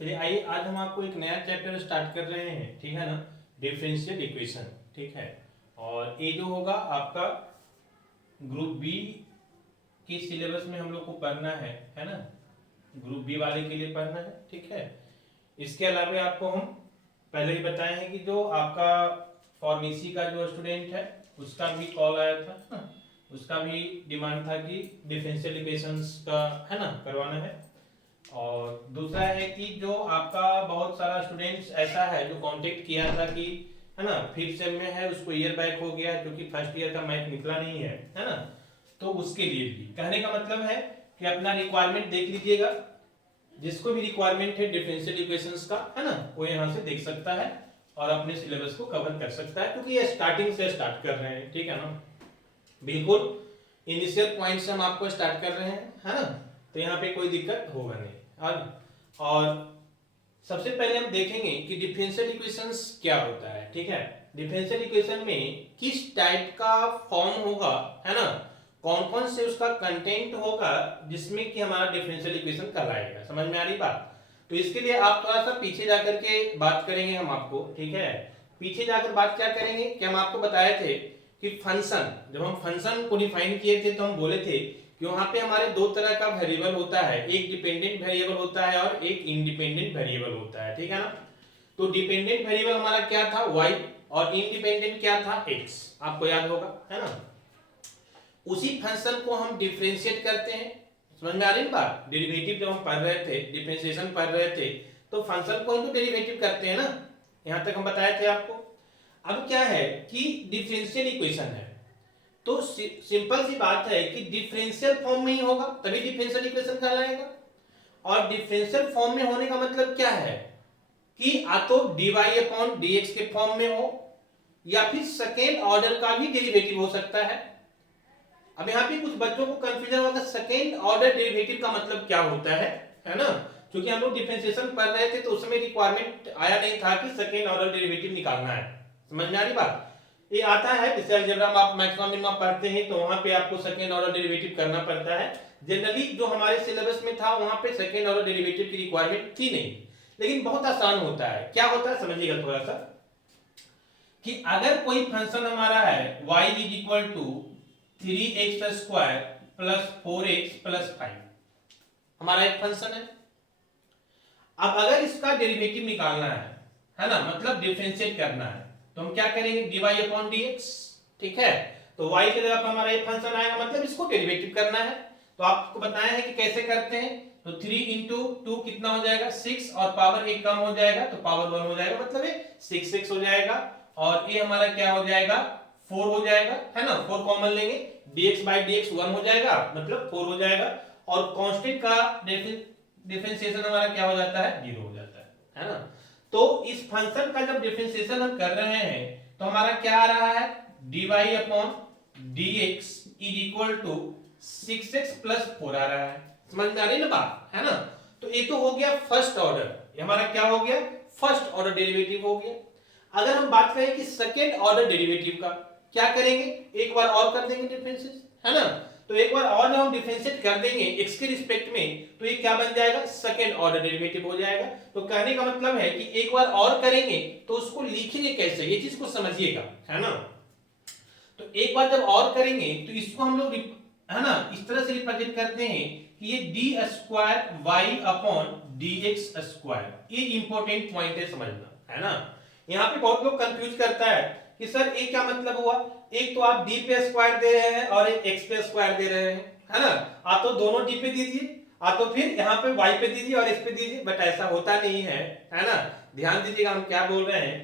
चलिए आइए आज हम आपको एक नया चैप्टर स्टार्ट कर रहे हैं, ठीक है ना। डिफरेंशियल इक्वेशन, ठीक है। और ये जो होगा आपका ग्रुप बी के सिलेबस में हम लोग को पढ़ना है ना। ग्रुप बी वाले के लिए पढ़ना है, ठीक है। इसके अलावा आपको हम पहले ही बताए हैं कि जो आपका फार्मेसी का जो स्टूडेंट है उसका भी कॉल आया था ना, उसका भी डिमांड था कि डिफरेंशियल इक्वेशंस का है ना करवाना है। और दूसरा है कि जो आपका बहुत सारा स्टूडेंट्स ऐसा है जो कांटेक्ट किया था कि है ना फिफ्थ सेम में है, उसको ईयर बैक हो गया क्योंकि फर्स्ट ईयर का मैथ निकला नहीं है ना। तो उसके लिए भी कहने का मतलब है कि अपना रिक्वायरमेंट देख लीजिएगा, जिसको भी रिक्वायरमेंट है डिफरेंशियल इक्वेशंस का है ना वो यहाँ से देख सकता है और अपने सिलेबस को कवर कर सकता है, क्योंकि ये स्टार्टिंग से स्टार्ट कर रहे हैं, ठीक है ना। बिल्कुल इनिशियल पॉइंट से हम आपको स्टार्ट कर रहे हैं, है ना। तो यहाँ पे कोई दिक्कत होगा नहीं। और सबसे पहले हम देखेंगे कि डिफरेंशियल इक्वेशंस क्या होता है, ठीक है। डिफरेंशियल इक्वेशन में किस टाइप का फॉर्म होगा, है ना, कौन कौन से उसका कंटेंट होगा जिसमें कि हमारा डिफरेंशियल इक्वेशन कहलाएगा। समझ में आ रही बात। तो इसके लिए आप थोड़ा सा पीछे जाकर के बात करेंगे हम आपको, ठीक है। पीछे जाकर बात क्या करेंगे कि हम आपको बताए थे कि फंक्शन, जब हम फंक्शन को डिफाइन किए थे तो हम बोले थे कि वहां पे हमारे दो तरह का वेरिएबल होता है, एक डिपेंडेंट वेरिएबल होता है और एक इंडिपेंडेंट वेरिएबल होता है, ठीक है ना। तो डिपेंडेंट वेरिएबल हमारा क्या था y और इंडिपेंडेंट क्या था x, आपको याद होगा, है ना। उसी फंक्शन को हम डिफरेंशिएट करते हैं। समझ में आ रही बात। डेरिवेटिव जब हम पढ़ रहे थे, डिफरेंशिएशन पढ़ रहे थे, तो फंक्शन को हम तो डेरिवेटिव करते हैं ना, यहां तक हम बताए थे आपको। अब क्या है कि डिफरेंशियल इक्वेशन है तो सिंपल सी बात है कि डिफरेंशियल फॉर्म में ही होगा तभी डिफरेंशियल इक्वेशन कहलाएगा। और डिफरेंशियल फॉर्म में होने का मतलब क्या है कि आ तो डीवाई अपॉन डीएक्स के फॉर्म में हो या फिर सेकेंड ऑर्डर का भी डेरिवेटिव हो सकता है। अब यहाँ पे कुछ बच्चों को कंफ्यूजन होगा सेकेंड ऑर्डर डेरिवेटिव का मतलब क्या होता है ना। क्योंकि हम लोग डिफरेंशिएशन पढ़ रहे थे तो उसमें रिक्वायरमेंट आया नहीं था कि सेकेंड ऑर्डर डेरिवेटिव निकालना है। समझ में आ रही बात। ये आता है जैसे अलजेब्रा में आप मैक्सिमम मिनिमम पढ़ते हैं तो वहां पे आपको सेकेंड ऑर्डर डेरिवेटिव करना पड़ता है। जनरली जो हमारे सिलेबस में था वहां पे सेकेंड ऑर्डर डेरिवेटिव की रिक्वायरमेंट थी नहीं, लेकिन बहुत आसान होता है। क्या होता है समझिएगा थोड़ा सा, कि अगर कोई फंक्शन हमारा है y is equal to 3x square plus 4x plus 5, हमारा एक फंक्शन है। अब अगर इसका डेरिवेटिव निकालना है ना, मतलब डिफरेंशिएट करना है, तो हम क्या करेंगे dy अपॉन dx, ठीक है। तो y की जगह पर हमारा ये फंक्शन आएगा, मतलब इसको डेरिवेटिव करना है। तो आपको बताया है कि कैसे करते हैं। तो 3 इंटू 2 कितना हो जाएगा 6 और पावर एक कम हो जाएगा तो पावर 1 हो जाएगा, मतलब ये 6 हो जाएगा। और ये हमारा क्या हो जाएगा 4 हो जाएगा, है ना। 4 कॉमन लेंगे, dx बाई dx 1 हो जाएगा, मतलब 4 हो जाएगा। और कांस्टेंट का डिफरेंशिएशन हमारा क्या हो जाता है 0 हो जाता है ना। तो इस फंक्शन का जब डिफरेंशिएशन हम कर रहे हैं तो हमारा क्या आ रहा है dy upon dx is equal to 6x plus 4 आ रहा है। समझ में आ रही ना बात, है ना। तो ये तो हो गया फर्स्ट ऑर्डर, ये हमारा क्या हो गया फर्स्ट ऑर्डर डेरिवेटिव हो गया। अगर हम बात करें कि सेकेंड ऑर्डर डेरिवेटिव का, क्या करेंगे एक बार और कर देंगे डिफरेंशिएट, है ना। तो एक बार और जब हम डिफरेंशिएट कर देंगे x के रिस्पेक्ट में तो ये क्या बन जाएगा सेकेंड ऑर्डर डेरिवेटिव हो जाएगा। तो कहने का मतलब है कि एक बार और करेंगे तो उसको लिखेंगे कैसे, ये चीज को समझिएगा, है ना। तो एक बार जब और करेंगे तो इसको हम लोग है ना इस तरह से रिप्रेजेंट करते हैं कि ये d square y upon D x square. ये इंपॉर्टेंट पॉइंट है समझना, है ना। यहाँ पे बहुत लोग कंफ्यूज करता है कि सर ये क्या मतलब हुआ, एक तो आप डी पे स्क्वायर दे रहे हैं और एक एक्स पे स्क्वायर दे रहे हैं, है ना। आप तो दोनों डी पे दीजिए, आप तो फिर यहाँ पे y पे दीजिए और x पे दीजिए, बट ऐसा होता नहीं है ना। ध्यान दीजिएगा हम क्या बोल रहे हैं,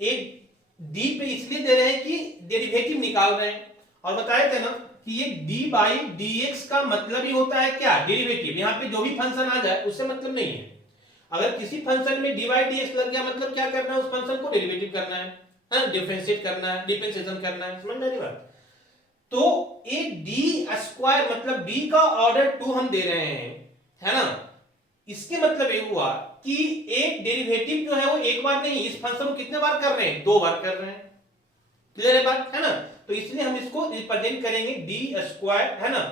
एक डी पे इसलिए दे रहे हैं कि डेरिवेटिव निकाल रहे हैं। और बताए थे ना कि ये d बाई dx का मतलब ही होता है क्या डेरिवेटिव। यहाँ पे जो भी फंक्शन आ जाए उससे मतलब नहीं है। अगर किसी फंक्शन में dy बाई dx लग गया मतलब क्या करना है उस फंक्शन को डेरिवेटिव करना है, डिफरेंशिएट करना है, डिफरेंशिएशन करना है। समझ में आ रही बात। तो एक डी स्क्वायर मतलब डी का ऑर्डर 2 हम दे रहे हैं, है ना। इसके मतलब ये हुआ कि एक डेरिवेटिव जो है वो एक बार नहीं, इस फंक्शन को कितने बार कर रहे हैं 2 बार कर रहे हैं। क्लियर है बात, है ना। तो इसलिए हम इसको रिप्रेजेंट करेंगे डी स्क्वायर, है ना,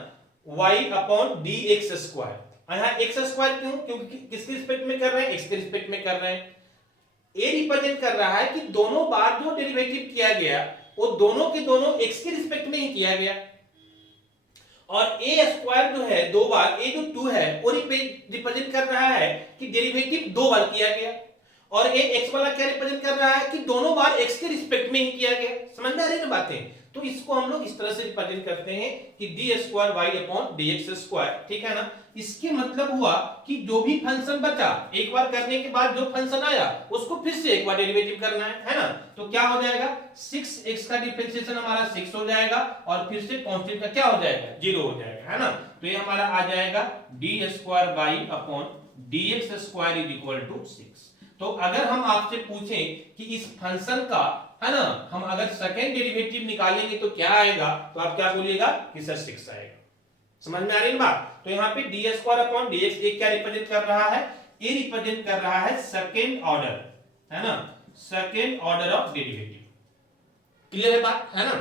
y upon D x square. यहाँ एक्स स्क्वायर क्यों? क्योंकि किसके रिस्पेक्ट में कर रहे हैं? एक्स के रिस्पेक्ट में कर रहे हैं। ए रिप्रेजेंट कर रहा है कि दोनों बार जो डेरिवेटिव किया गया वो दोनों के दोनों एक्स के रिस्पेक्ट में ही किया गया, और ए स्क्वायर जो है दो बार, ए जो 2 है वो रिप्रेजेंट कर रहा है कि डेरिवेटिव दो बार किया गया, और ए एक्स वाला क्या रिप्रेजेंट कर रहा है कि दोनों बार एक्स के रिस्पेक्ट में ही किया गया। समझ में आ रही है ना बातें? तो इसको हम लोग इस तरह से रिप्रेजेंट करते हैं कि d square y upon D x square, ठीक है ना। इसके मतलब हुआ कि जो भी फंक्शन बचा एक बार करने के बाद जो फंक्शन आया उसको फिर से एक बार डेरिवेटिव करना है ना। तो क्या हो जाएगा, 6x का डिफरेंशिएशन हमारा 6 हो जाएगा, और फिर से कांस्टेंट का क्या हो जाएगा, 0 हो जाएगा, है ना। तो ये हमारा आ जाएगा d square y upon D x square is equal to 6। तो अगर हम आपसे पूछें कि इस फंक्शन का, है ना, हम अगर सेकेंड डेरिवेटिव निकालेंगे तो क्या आएगा, तो आप क्या बोलिएगा कि सर 6 आएगा। समझ में आ रही है बात? तो यहाँ पे D square upon D x क्या रिप्रेजेंट कर रहा है, ये रिप्रेजेंट कर रहा है सेकेंड ऑर्डर, है ना, second order of derivative. Clear है बात, है ना।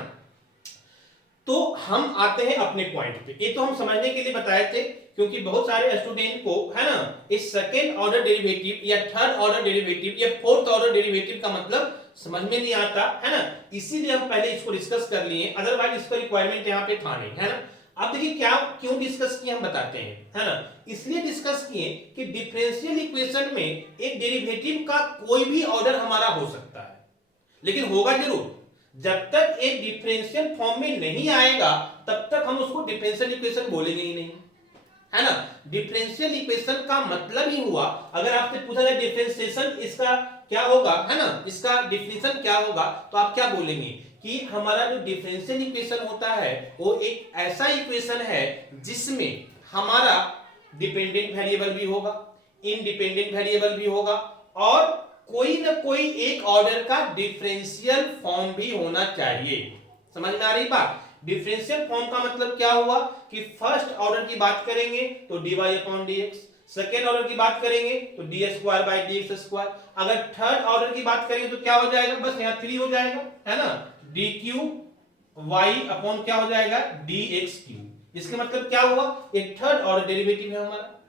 तो हम आते हैं अपने पॉइंट पे। ये तो हम समझने के लिए बताए थे क्योंकि बहुत सारे स्टूडेंट को, है ना, इस सेकेंड ऑर्डर डेरिवेटिव या थर्ड ऑर्डर डेरिवेटिव या फोर्थ ऑर्डर डेरिवेटिव का मतलब समझ में नहीं आता, है ना। इसीलिए हम पहले इसको डिस्कस कर लिए, अदरवाइज इसका रिक्वायरमेंट यहाँ पे था नहीं, है ना। अब देखिए क्या क्यों डिस्कस किए हम बताते हैं, है ना। इसलिए डिस्कस किए कि डिफरेंशियल इक्वेशन में एक डेरिवेटिव का कोई भी ऑर्डर हमारा हो सकता है, लेकिन होगा जरूर। जब तक एक डिफरेंशियल फॉर्म में नहीं आएगा तब तक हम उसको डिफरेंशियल इक्वेशन बोलेंगे ही नहीं, है ना। डिफरेंशियल इक्वेशन का मतलब ही हुआ, अगर आपसे पूछा जाए डिफरेंशिएशन इसका क्या होगा, है ना, इसका डिफिनेशन क्या होगा, तो आप क्या बोलेंगे कि हमारा जो डिफरेंशियल इक्वेशन होता है वो एक ऐसा इक्वेशन है जिसमें हमारा डिपेंडेंट वेरिएबल भी होगा, इंडिपेंडेंट वेरिएबल भी होगा, और कोई ना कोई एक ऑर्डर का डिफरेंशियल फॉर्म भी होना चाहिए। समझ में आ रही बात? डिफरेंशियल फॉर्म का मतलब क्या हुआ कि फर्स्ट ऑर्डर की बात करेंगे तो dy upon dx, second order की बात करेंगे तो D square by D x square, अगर थर्ड ऑर्डर की बात करेंगे तो क्या हो जाएगा, बस यहाँ 3 हो जाएगा, है ना, डी क्यू वाई अपॉन क्या हो जाएगा डी एक्स क्यू। इसका मतलब क्या हुआ, एक थर्ड ऑर्डर डेरिवेटिव है हमारा,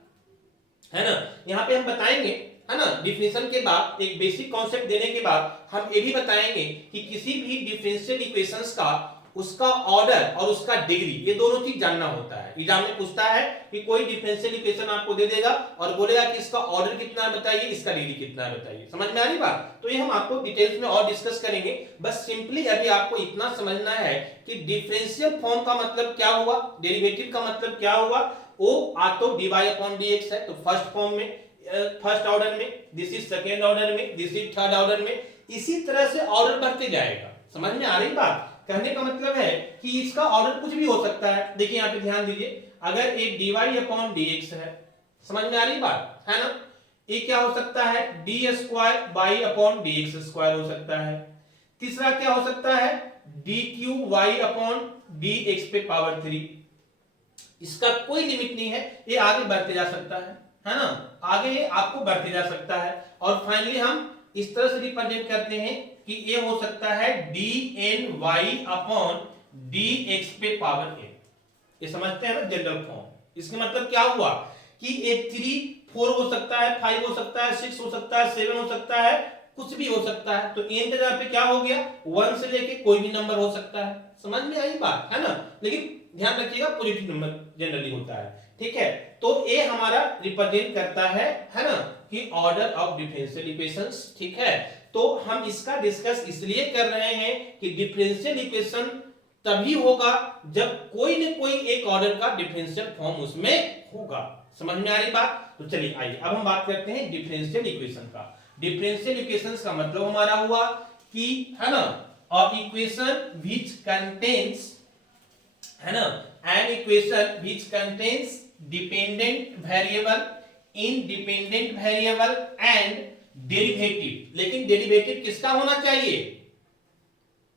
है ना। यहाँ पे हम बताएंगे, है ना, डिफिनेशन के बाद एक बेसिक कॉन्सेप्ट देने के बाद हम ये भी बताएंगे कि किसी भी डिफरेंशियल इक्वेशंस का उसका ऑर्डर और उसका डिग्री, ये दोनों चीज जानना होता है। एग्जाम में पूछता है कि कोई डिफरेंशियल इक्वेशन आपको दे देगा और बोलेगा कि इसका ऑर्डर कितना है बताइए, इसका डिग्री कितना है बताइए। समझ में आ रही बात? तो ये हम आपको डिटेल्स में और डिस्कस करेंगे। बस सिंपली अभी आपको इतना समझना है कि डिफरेंशियल फॉर्म का मतलब क्या हुआ, डेरिवेटिव का मतलब क्या हुआ। वो आ तो dy अपॉन dx है, तो फर्स्ट फॉर्म में, फर्स्ट ऑर्डर में, दिस इज सेकेंड ऑर्डर में, दिस इज थर्ड ऑर्डर में, इसी तरह से ऑर्डर बढ़ते जाएगा। समझ में आ रही बात? कहने का मतलब है कि इसका ऑर्डर कुछ भी हो सकता है। देखिए यहाँ पे ध्यान दीजिए, अगर एक dy अपॉन dx है, समझ में आ रही बात, है ना, ये क्या हो सकता है, d square y upon D x square हो सकता है। तीसरा क्या हो सकता है, d cube y upon D x पे पावर 3, इसका कोई लिमिट नहीं है, ये आगे बढ़ते जा सकता है ना, आगे आपको बढ़ते जा सकता है। और फाइनली हम इस तरह से रिप्रेजेंट करते हैं कि ये हो सकता है d n y upon D x पे पावर ए। ये समझते हैं ना जनरल फॉर्म। इसका मतलब क्या हुआ कि ये 3 4 हो सकता है, 5 हो सकता है, 6 हो सकता है, 7 हो सकता है, कुछ भी हो सकता है। तो एन के जगह पे क्या हो गया, 1 से लेके कोई भी नंबर हो सकता है। समझ में आई बात, है ना। लेकिन ध्यान रखिएगा पॉजिटिव नंबर जनरली होता है, ठीक है। तो ये हमारा रिप्रेजेंट करता है ना, कि ऑर्डर ऑफ डिफरेंशियल इक्वेशंस, ठीक है। तो हम इसका डिस्कस इसलिए कर रहे हैं कि डिफरेंशियल इक्वेशन तभी होगा जब कोई न कोई एक ऑर्डर का डिफरेंशियल फॉर्म उसमें होगा। समझ में आ रही बात? तो चलिए आइए अब हम बात करते हैं डिफरेंशियल इक्वेशन का। डिफरेंशियल इक्वेशंस का मतलब हमारा हुआ कि, है ना, अ इक्वेशन व्हिच कंटेन्स, है ना, an equation which contains dependent variable, independent variable and derivative. लेकिन डेरिवेटिव किसका होना चाहिए,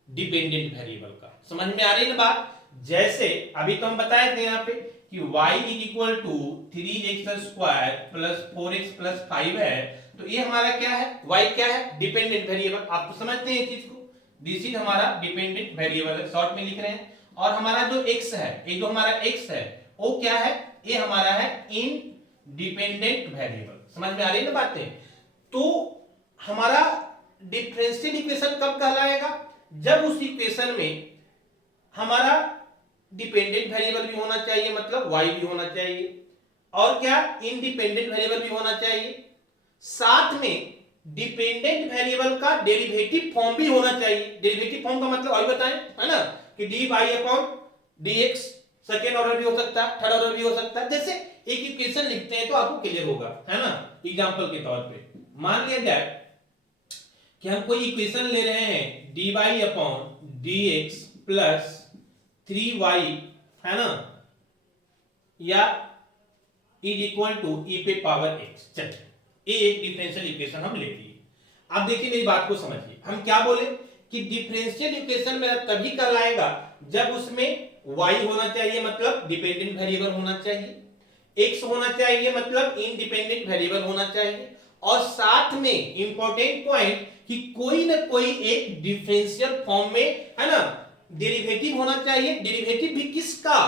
डिपेंडेंट वेरिएबल का। समझ में आ रही है बात? जैसे अभी तो हम बताए थे यहाँ पे कि y is equal to 3x square plus 4x plus 5 है, तो ये हमारा क्या है, y क्या है, डिपेंडेंट वेरिएबल। आप तो समझते हैं चीज को, दिस इज हमारा डिपेंडेंट वेरिएबल है, शॉर्ट में लिख रहे हैं। और हमारा जो x है, ये जो हमारा x है वो क्या है, ये हमारा है डिपेंडेंट वेरिएबल। समझ में आ रही है ना बातें? तो हमारा डिफरेंशियल इक्वेशन कब कहलाएगा? जब उस इक्वेशन में हमारा डिपेंडेंट वेरिएबल भी होना चाहिए, मतलब y भी होना चाहिए, और क्या इंडिपेंडेंट वेरिएबल भी होना चाहिए, साथ में डिपेंडेंट वेरिएबल का डेरिवेटिव फॉर्म भी होना चाहिए। डेरिवेटिव फॉर्म का मतलब अभी बताएं, है ना, कि D by upon D x second order भी हो सकता है, थर्ड ऑर्डर भी हो सकता है। जैसे एक इक्वेशन लिखते हैं तो आपको क्लियर होगा, है ना। एग्जांपल के तौर पे मान लिया जाए कि हम कोई इक्वेशन ले रहे हैं D by upon D x plus 3y, है ना, या इज इक्वल टू ई पे पावर एक्स। चलिए ये एक डिफरेंशियल इक्वेशन हम ले लिए। अब देखिए मेरी बात को समझिए, हम क्या बोले कि डिफरेंशियल इक्वेशन मेरा तभी कहलाएगा जब उसमें y होना चाहिए, मतलब डिपेंडेंट वेरिएबल होना चाहिए, x होना चाहिए, मतलब इंडिपेंडेंट वेरिएबल होना चाहिए, और साथ में इंपॉर्टेंट पॉइंट कि कोई ना कोई एक डिफरेंशियल फॉर्म में, है ना, डेरिवेटिव होना चाहिए। डेरिवेटिव भी किसका?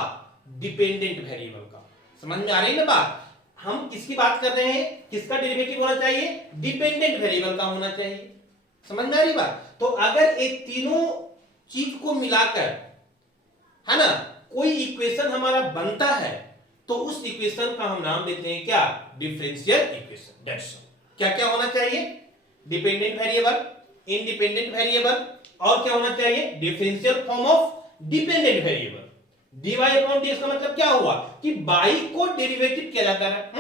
डिपेंडेंट वेरिएबल का। समझ में आ रही है ना बात? हम किसकी बात कर रहे हैं? किसका डेरिवेटिव होना चाहिए? डिपेंडेंट वेरिएबल का होना चाहिए। समझ में आ रही बात? तो अगर ये तीनों चीज को मिलाकर, है ना, कोई इक्वेशन हमारा बनता है तो उस इक्वेशन का हम नाम देते हैं क्या? Differential equation. That's all. क्या क्या होना चाहिए? डिपेंडेंट वेरिएबल, इंडिपेंडेंट वेरिएबल, और क्या होना चाहिए? Differential form of dependent variable. dy upon dx का मतलब क्या हुआ कि y को डेरिवेटिव किया जाता है,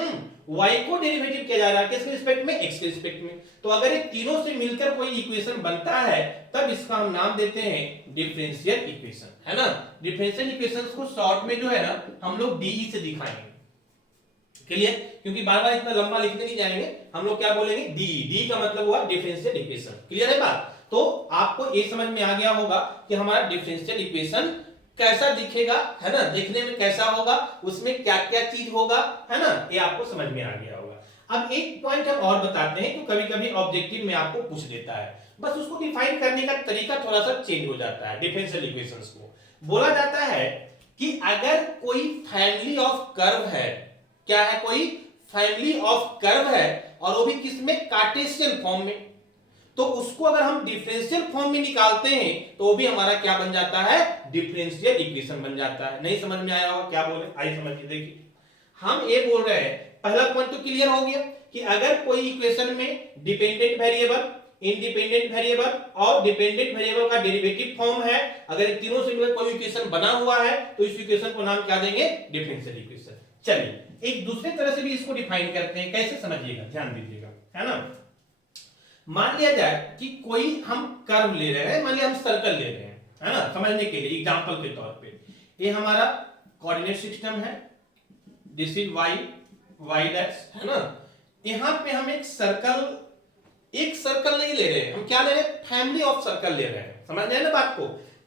y को डेरिवेटिव किया जा रहा है किसके रिस्पेक्ट में? x के रिस्पेक्ट में। तो अगर ये तीनों से मिलकर कोई इक्वेशन बनता है तब इसका हम नाम देते हैं डिफरेंशियल इक्वेशन, है ना। डिफरेंशियल इक्वेशंस को शॉर्ट में जो है ना हम लोग डीई से दिखाएंगे। क्लियर? क्योंकि बार बार इतना लंबा लिखते नहीं जाएंगे, हम लोग क्या बोलेंगे? डीई। डी का मतलब हुआ डिफरेंशियल इक्वेशन। क्लियर है बात? तो आपको ये समझ में आ गया होगा कि हमारा डिफरेंशियल इक्वेशन कैसा दिखेगा, है ना, देखने में कैसा होगा, उसमें क्या क्या चीज होगा, है ना, ये आपको समझ में आ गया होगा। अब एक पॉइंट हम और बताते हैं, तो कभी कभी ऑब्जेक्टिव में आपको पूछ देता है, बस उसको डिफाइन करने का तरीका थोड़ा सा चेंज हो जाता है। डिफरेंशियल इक्वेशंस को बोला जाता है कि अगर कोई फैमिली ऑफ कर्व है, क्या है? कोई फैमिली ऑफ कर्व है, और वो भी किसमें? कार्टेशियन फॉर्म में, तो उसको अगर हम डिफरेंशियल फॉर्म में निकालते हैं तो वो भी हमारा क्या बन जाता है? डिफरेंशियल इक्वेशन बन जाता है। नहीं समझ में आया होगा क्या बोले? आइए समझिए। देखिए हम ये बोल रहे हैं, पहला पॉइंट तो क्लियर हो गया कि अगर कोई इक्वेशन में डिपेंडेंट वेरिएबल, इंडिपेंडेंट वेरिएबल और डिपेंडेंट वेरिएबल का डेरिवेटिव फॉर्म है, अगर इन तीनों से मिलकर कोई इक्वेशन बना हुआ है तो इस इक्वेशन को नाम क्या देंगे? Differential equation. चलिए एक दूसरे तरह से भी इसको डिफाइन करते हैं, कैसे समझिएगा, ध्यान दीजिएगा, है ना। मान लिया जाए कि कोई हम कर्व ले रहे हैं, मान लिया हम सर्कल ले रहे हैं, है ना, समझने के लिए एग्जांपल के तौर पे ये हमारा कोऑर्डिनेट सिस्टम है, दिस इज y डैश, है ना। यहां पे हम एक सर्कल नहीं ले रहे हैं, हम क्या ले रहे हैं? फैमिली ऑफ सर्कल ले रहे हैं। समझ रहे हैं ना बात को?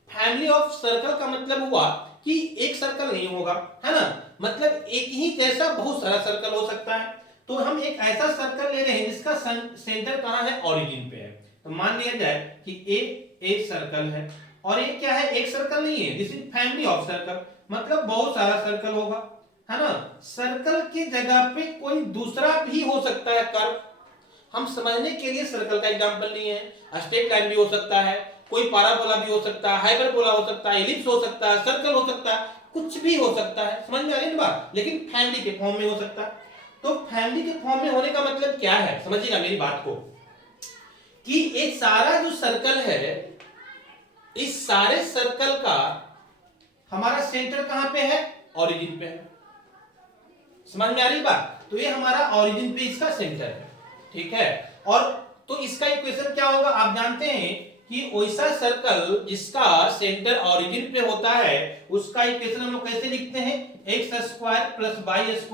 फैमिली ऑफ सर्कल का मतलब हुआ कि एक सर्कल नहीं होगा, है ना, मतलब एक ही जैसा बहुत सारा सर्कल हो सकता है। तो हम एक ऐसा सर्कल ले रहे हैं जिसका सेंटर कहां है? ओरिजिन पे है। तो मान लिया जाए कि ए एक सर्कल है और ये क्या है? एक सर्कल नहीं है, this is family of circle, मतलब बहुत सारा सर्कल होगा, है ना। सर्कल की जगह पे कोई दूसरा भी हो सकता है कर्व। हम समझने के लिए सर्कल का एग्जांपल लिए हैं। स्ट्रेट लाइन भी हो सकता है, कोई पैराबोला भी हो सकता है, हाइपरबोला हो सकता है, एलिप्स हो सकता है, सर्कल हो सकता है, कुछ भी हो सकता है। समझ में आ रही है बात? लेकिन फैमिली के फॉर्म में हो सकता है। तो फैमिली के फॉर्म में होने का मतलब क्या है? समझिएगा मेरी बात को, कि ये सारा जो सर्कल है, इस सारे सर्कल का हमारा सेंटर कहां पे है? ओरिजिन पे है। समझ में आ रही बात? तो ये हमारा ओरिजिन पे इसका सेंटर है, ठीक है। और तो इसका इक्वेशन क्या होगा? आप जानते हैं कि वैसा सर्कल जिसका सेंटर ओरिजिन पे होता है उसका इक्वेशन हम लोग कैसे लिखते हैं? x² + y² = r²।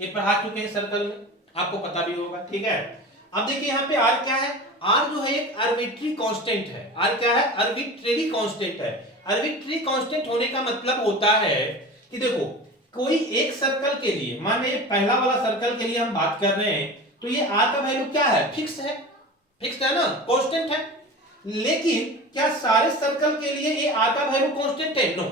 ये पढ़ा चुके हैं सर्कल में, आपको पता भी होगा, ठीक है। अब देखिए यहाँ पे r क्या है? r जो है एक आर्बिट्री कांस्टेंट है। r क्या है? आर्बिट्रेरी कांस्टेंट है। आर्बिट्रेरी कांस्टेंट होने का मतलब होता है कि देखो कोई एक सर्कल के लिए, मान लीजिए पहला वाला सर्कल के लिए हम बात कर रहे हैं, तो ये r का वैल्यू क्या है? फिक्स है, फिक्स है ना, कांस्टेंट है। लेकिन क्या सारे सर्कल के लिए ये r का वैल्यू कांस्टेंट है? नो।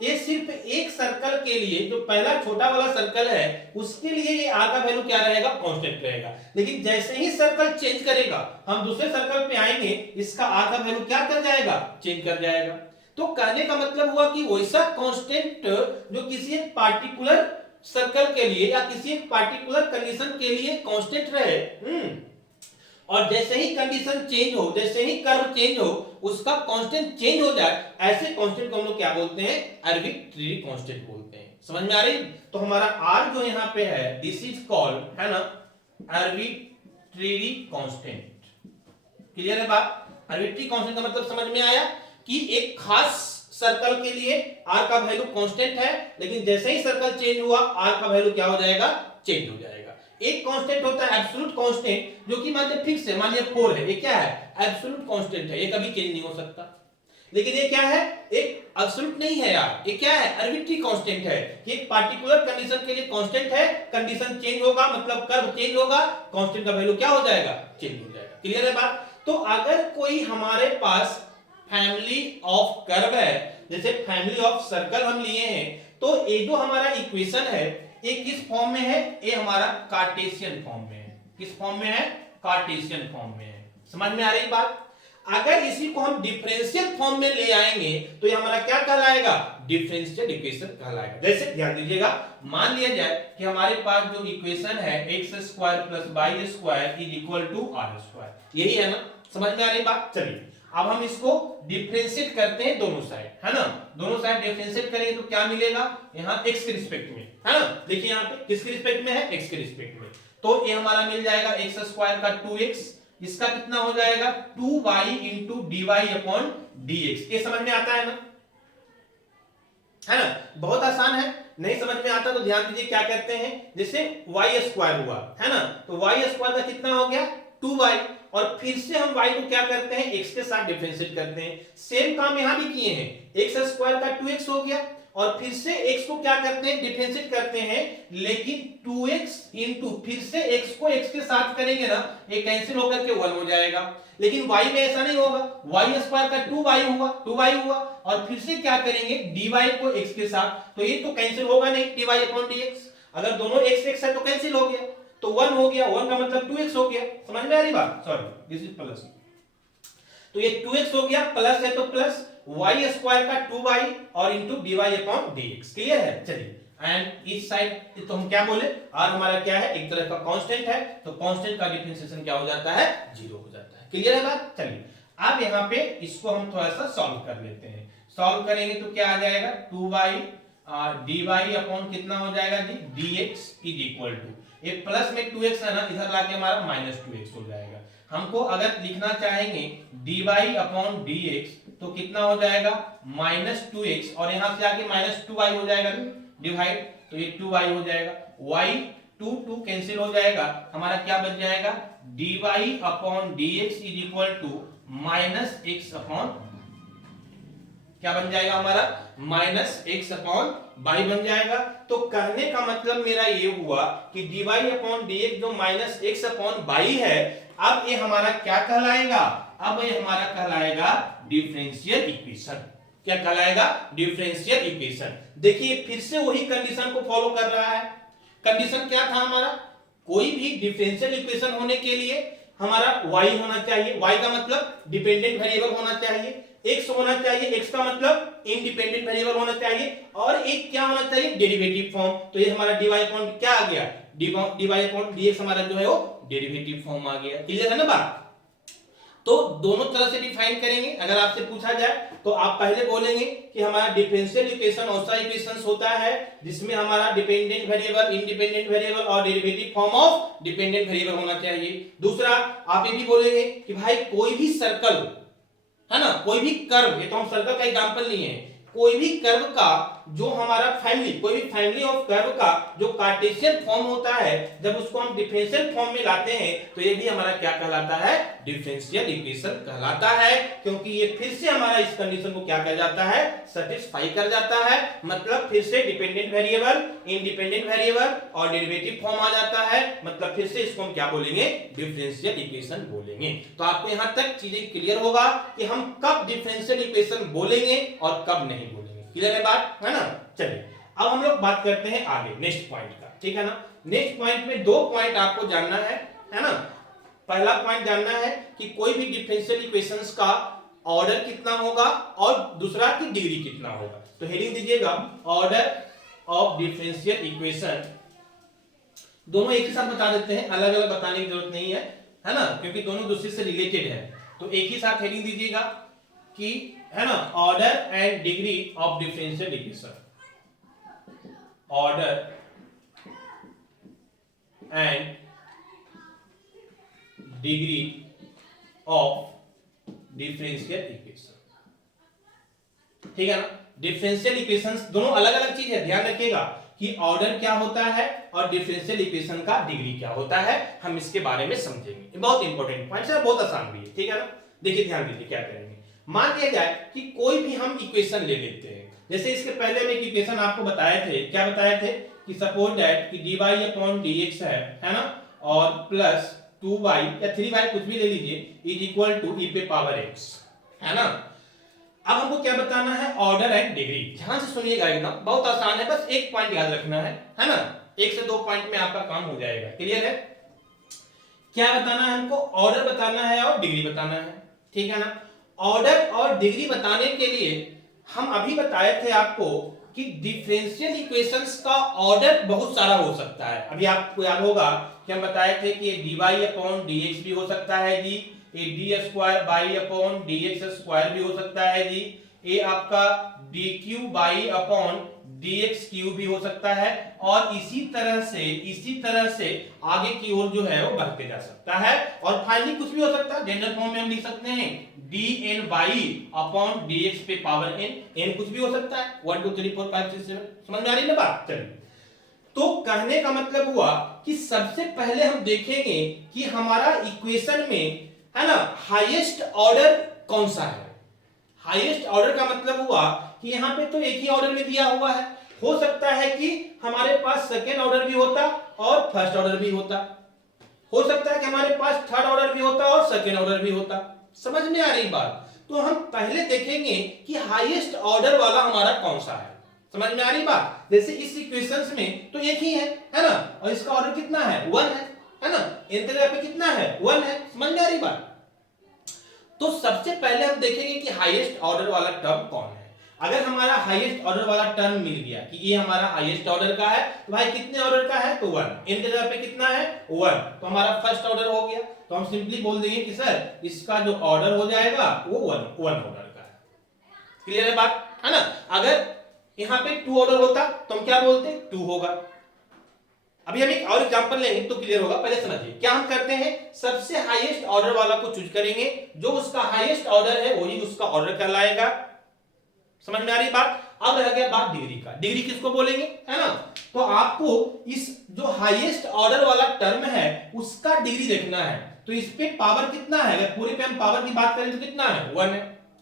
ये सिर्फ एक सर्कल के लिए, जो पहला छोटा वाला सर्कल है उसके लिए ये r का वैल्यू क्या रहेगा, कांस्टेंट रहेगा। लेकिन जैसे ही सर्कल चेंज करेगा, हम दूसरे सर्कल पे आएंगे, इसका r का वैल्यू क्या कर जाएगा, चेंज कर जाएगा। तो कहने का मतलब हुआ कि वैसा कांस्टेंट जो किसी एक पार्टिकुलर सर्कल के लिए या किसी एक पार्टिकुलर कंडीशन के लिए कांस्टेंट रहे, और जैसे ही कंडीशन चेंज हो, जैसे ही कर्व चेंज हो, उसका कांस्टेंट चेंज हो जाए, ऐसे कांस्टेंट को हम लोग क्या बोलते हैं, आर्बिट्रेरी कांस्टेंट बोलते हैं। समझ में आ रही? तो हमारा r जो यहाँ पे है, दिस इज कॉल्ड, है ना, आर्बिट्रेरी कांस्टेंट। क्लियर है बात? आर्बिट्रेरी कांस्टेंट का मतलब समझ में आया कि एक खास सर्कल के लिए r का वैल्यू कांस्टेंट है, लेकिन जैसे ही सर्कल चेंज हुआ, r का वैल्यू क्या हो जाएगा, चेंज हो जाएगा। एक कांस्टेंट होता है एब्सोल्यूट कांस्टेंट, जो कि मान लीजिए फिक्स है, मान लीजिए 4 है, ये क्या है, एब्सोल्यूट कांस्टेंट है, ये कभी चेंज नहीं हो सकता। लेकिन ये क्या है, एक एब्सोल्यूट नहीं है यार, ये क्या है, आर्बिट्रेरी कांस्टेंट है कि एक पार्टिकुलर कंडीशन के लिए कांस्टेंट है, कंडीशन चेंज होगा मतलब कर्व चेंज होगा, कांस्टेंट का वैल्यू क्या हो जाएगा, चेंज हो जाएगा। क्लियर है बात? तो अगर कोई हमारे पास फैमिली ऑफ कर्व है, जैसे फैमिली ऑफ सर्कल हम लिए हैं, तो ये जो हमारा इक्वेशन है ये किस फॉर्म में है, ये हमारा कार्टेशियन फॉर्म में है। किस फॉर्म में है, कार्टेशियन फॉर्म में है। समझ में आ रही बात? अगर इसी को हम डिफरेंशियल फॉर्म में ले आएंगे तो ये हमारा क्या कहलाएगा, डिफरेंशियल इक्वेशन कहलाएगा। जैसे ध्यान दीजिएगा, मान लिया जाए कि हमारे पास जो इक्वेशन है x² + y² = r², यही है ना? समझ में आ रही बात? चलिए अब हम इसको डिफरेंशिएट करते हैं दोनों साइड, है ना। दोनों साइड डिफरेंशिएट करेंगे तो क्या मिलेगा, यहाँ x के रिस्पेक्ट में, है ना। देखिए यहाँ पे किसके रिस्पेक्ट में है, x के रिस्पेक्ट में। तो ये हमारा मिल जाएगा x² का 2x, इसका कितना हो जाएगा 2y * dy/dx। ये समझ में आता है ना, है ना, बहुत आसान है। नहीं समझ में आता तो ध्यान दीजिए क्या करते हैं, जैसे y² हुआ, है ना, तो y² का कितना हो गया 2y, और फिर से हम y को क्या करते हैं, x के साथ डिफरेंशिएट करते हैं। सेम काम यहां भी किए हैं, x² का 2x हो गया, और फिर से x को क्या करते हैं, डिफरेंशिएट करते हैं, लेकिन 2x इंटू फिर से x को x के साथ करेंगे ना, ये कैंसिल होकर के 1 हो जाएगा। लेकिन y में ऐसा नहीं होगा, y² का 2y हुआ, और फिर से क्या करेंगे, dy को x के साथ, तो ये तो कैंसिल होगा नहीं, dy/dx। अगर दोनों x है तो कैंसिल हो गया, तो 1 हो गया, 1 का मतलब 2x हो गया। समझ में आ रही बात? सॉरी, दिस इज प्लस, तो ये 2x हो गया, प्लस है तो प्लस y² का 2y और इंटू dy/dx। क्लियर है? चलिए, एंड इस साइड तो हम क्या बोले, r हमारा क्या है, एक तरह का कांस्टेंट है, तो कांस्टेंट का डिफरेंशिएशन क्या हो जाता है, 0 हो जाता है। क्लियर है बात? चलिए अब यहाँ पे इसको हम थोड़ा सा सॉल्व कर लेते हैं। सॉल्व करेंगे तो क्या आ जाएगा, 2y dy कितना हो जाएगा जी, dx = ये प्लस में 2x है ना, इधर लाके हमारा -2x हो जाएगा। हमको अगर लिखना चाहेंगे dy/dx तो कितना हो जाएगा, -2x, और यहां से आके -2y हो जाएगा डिवाइड, तो ये 2y हो जाएगा, y 2 कैंसिल हो जाएगा, हमारा क्या बच जाएगा, dy/dx = -x क्या बन जाएगा हमारा, -x/y बन जाएगा। तो कहने का मतलब मेरा ये हुआ कि dy/dx जो -x/y है, अब ये हमारा क्या कहलाएगा, अब ये हमारा कहलाएगा डिफरेंशियल इक्वेशन। क्या कहलाएगा, डिफरेंशियल इक्वेशन। देखिए फिर से वही कंडीशन को फॉलो कर रहा है। कंडीशन क्या था हमारा, कोई भी डिफरेंशियल इक्वेशन होने के लिए हमारा y होना चाहिए, y का मतलब डिपेंडेंट वेरिएबल होना चाहिए, x होना चाहिए, x का मतलब इंडिपेंडेंट वेरिएबल होना चाहिए, और एक क्या होना चाहिए, डेरिवेटिव फॉर्म। तो ये हमारा dy क्या आ गया, dy/dx हमारा जो है वो डेरिवेटिव फॉर्म आ गया। क्लियर है ना बात? तो दोनों तरह से डिफाइन करेंगे। अगर आपसे पूछा जाए तो आप पहले बोलेंगे कि हमारा डिफरेंशियल इक्वेशन ऐसा इक्वेशन होता है जिसमें हमारा डिपेंडेंट वेरिएबल, इंडिपेंडेंट वेरिएबल और derivative form of dependent variable होना चाहिए। दूसरा आप ये भी बोलेंगे कि भाई कोई भी सर्कल, है ना, कोई भी कर्व, ये तो हम सर्कल का एग्जांपल लिए हैं, कोई भी कर्व का जो हमारा फैमिली, कोई भी फैमिली ऑफ कर्व का जो कार्टेशियन फॉर्म होता है, जब उसको हम डिफरेंशियल फॉर्म में लाते हैं तो ये भी हमारा क्या कहलाता है, डिफरेंशियल इक्वेशन कहलाता है, क्योंकि ये फिर से हमारा इस कंडीशन को क्या कर जाता है, सेटिस्फाई कर जाता है। मतलब फिर से डिपेंडेंट वेरिएबल, इंडिपेंडेंट वेरिएबल और डेरिवेटिव फॉर्म आ जाता है, मतलब फिर से इसको हम क्या बोलेंगे, डिफरेंशियल इक्वेशन बोलेंगे। तो आपको यहां तक चीजें क्लियर होगा कि हम कब डिफरेंशियल इक्वेशन बोलेंगे और कब नहीं बोलेंगे। क्लियर है बात, है ना। चलिए अब हम लोग बात करते हैं आगे नेक्स्ट पॉइंट का, ठीक है ना। नेक्स्ट पॉइंट में 2 पॉइंट आपको जानना है ना। पहला पॉइंट जानना है कि कोई भी डिफरेंशियल इक्वेशंस का ऑर्डर कितना होगा और दूसरा की डिग्री कितना होगा। तो हेडिंग दीजिएगा ऑर्डर ऑफ डिफरेंशियल इक्वेशन। दोनों एक ही साथ बता देते हैं, अलग अलग बताने की जरूरत नहीं है ना, क्योंकि दोनों दूसरे से रिलेटेड है। तो एक ही साथ हेडिंग दीजिएगा कि, है ना, order and degree of differential equation. Order and degree of differential equation, ठीक है ना। डिफरेंशियल इक्वेशंस दोनों अलग अलग चीज है, ध्यान रखिएगा कि ऑर्डर क्या होता है और डिफरेंशियल इक्वेशन का डिग्री क्या होता है, हम इसके बारे में समझेंगे। बहुत इंपॉर्टेंट पॉइंट है, बहुत आसान भी है, ठीक है ना। देखिए ध्यान दीजिए क्या करेंगे। मान लिया जाए कि कोई भी हम इक्वेशन ले लेते हैं, जैसे इसके पहले में एक इक्वेशन आपको बताए थे, क्या बताए थे कि सपोज दैट कि dy/dx है ना, और प्लस 2y या 3y कुछ भी ले लीजिए इज इक्वल टू e पे पावर x, है ना। अब हमको क्या बताना है, ऑर्डर एंड डिग्री। ध्यान से सुनिएगा, एकदम बहुत आसान है, बस एक पॉइंट याद रखना है ना। 1 से 2 पॉइंट में आपका काम हो जाएगा। क्लियर है। क्या बताना है हमको, ऑर्डर बताना है और डिग्री बताना है, ठीक है ना। ऑर्डर और डिग्री बताने के लिए हम अभी बताए थे आपको कि डिफरेंशियल इक्वेशंस का ऑर्डर बहुत सारा हो सकता है। अभी आपको याद होगा कि हम बताए थे कि dy/dx भी हो सकता है जी, d²/dx² भी हो सकता है जी, ये आपका dq/dx³ भी हो सकता है, और इसी तरह से आगे की ओर जो है वो बढ़ते जा सकता है, और फाइनली कुछ भी हो सकता है। जनरल फॉर्म में हम लिख सकते हैं dn/dx पे पावर n कुछ भी हो सकता है, 1 2 3 4 5 6 7। समझ में आ रही है ना बात। चलिए, तो कहने का मतलब हुआ कि सबसे पहले हम देखेंगे कि हमारा इक्वेशन में, है ना, हाईएस्ट ऑर्डर कौन सा है। हाईएस्ट ऑर्डर का मतलब हुआ कि यहां पे तो एक ही ऑर्डर में दिया हुआ है, हो सकता है कि हमारे पास सेकेंड ऑर्डर भी होता और फर्स्ट ऑर्डर भी होता, हो सकता है कि हमारे पास थर्ड ऑर्डर भी होता और सेकेंड ऑर्डर भी होता। समझ में आ रही बात। तो हम पहले देखेंगे कि हाईएस्ट ऑर्डर वाला हमारा कौन सा है। समझ में आ रही बात। जैसे इस इक्वेशंस में तो एक ही है ना, और इसका ऑर्डर कितना है, 1 है ना, n जगह पे कितना है, 1 है। समझ में आ रही बात। तो सबसे पहले हम देखेंगे कि हाईएस्ट ऑर्डर वाला टर्म कौन है। अगर हमारा हाईएस्ट ऑर्डर वाला टर्म मिल गया कि ये हमारा हाईएस्ट ऑर्डर का है, तो भाई कितने ऑर्डर का है, तो 1, n की जगह पे कितना है, 1, तो हमारा फर्स्ट ऑर्डर हो गया। तो हम सिंपली बोल देंगे कि सर इसका जो ऑर्डर हो जाएगा वो 1 ऑर्डर का है। क्लियर है बात, है ना। अगर यहां पे 2 ऑर्डर होता तो हम क्या बोलते, 2 होगा। अभी हम एक और एग्जांपल लेंगे तो क्लियर होगा। पहले समझिए क्या हम करते हैं, सबसे हाईएस्ट ऑर्डर वाला को चूज करेंगे, जो उसका हाईएस्ट ऑर्डर है वही उसका ऑर्डर कहलाएगा। समझ में आ रही बात। अब रह गया बात डिग्री का। डिग्री किसको बोलेंगे, है ना। तो आपको इस जो हाईएस्ट ऑर्डर वाला टर्म है उसका डिग्री देखना है। तो इस पे पावर कितना है, अगर पूरे पे हम पावर की बात करें तो कितना है, 1